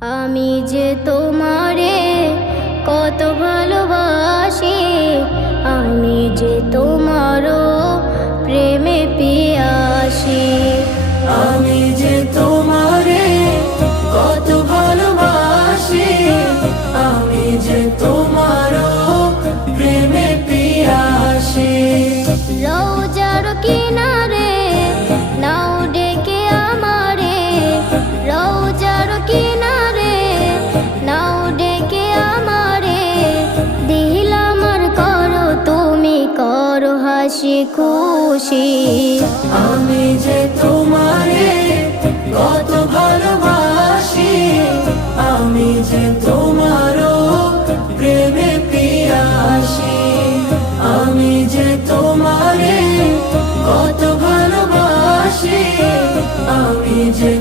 আমি যে তোমারে কত ভালোবাসি, আমি যে তোমারও প্রেমে পিয়াসি। আমি যে তোমারে কত ভালোবাসি, আমি যে তোমারও প্রেমে পিয়াসি। রওজার কিনারে নাও ডেকে আমারে, রওজার কিনারে নাও ডেকে আমারে। দিল আমার করো তুমি, করো হাসি খুশি। আমি যে তোমারে কত ভালোবাসি, আমি যে তোমারও প্রেমে পিয়াসি। আমি যে তোমারে কত ভালোবাসি, আমি যে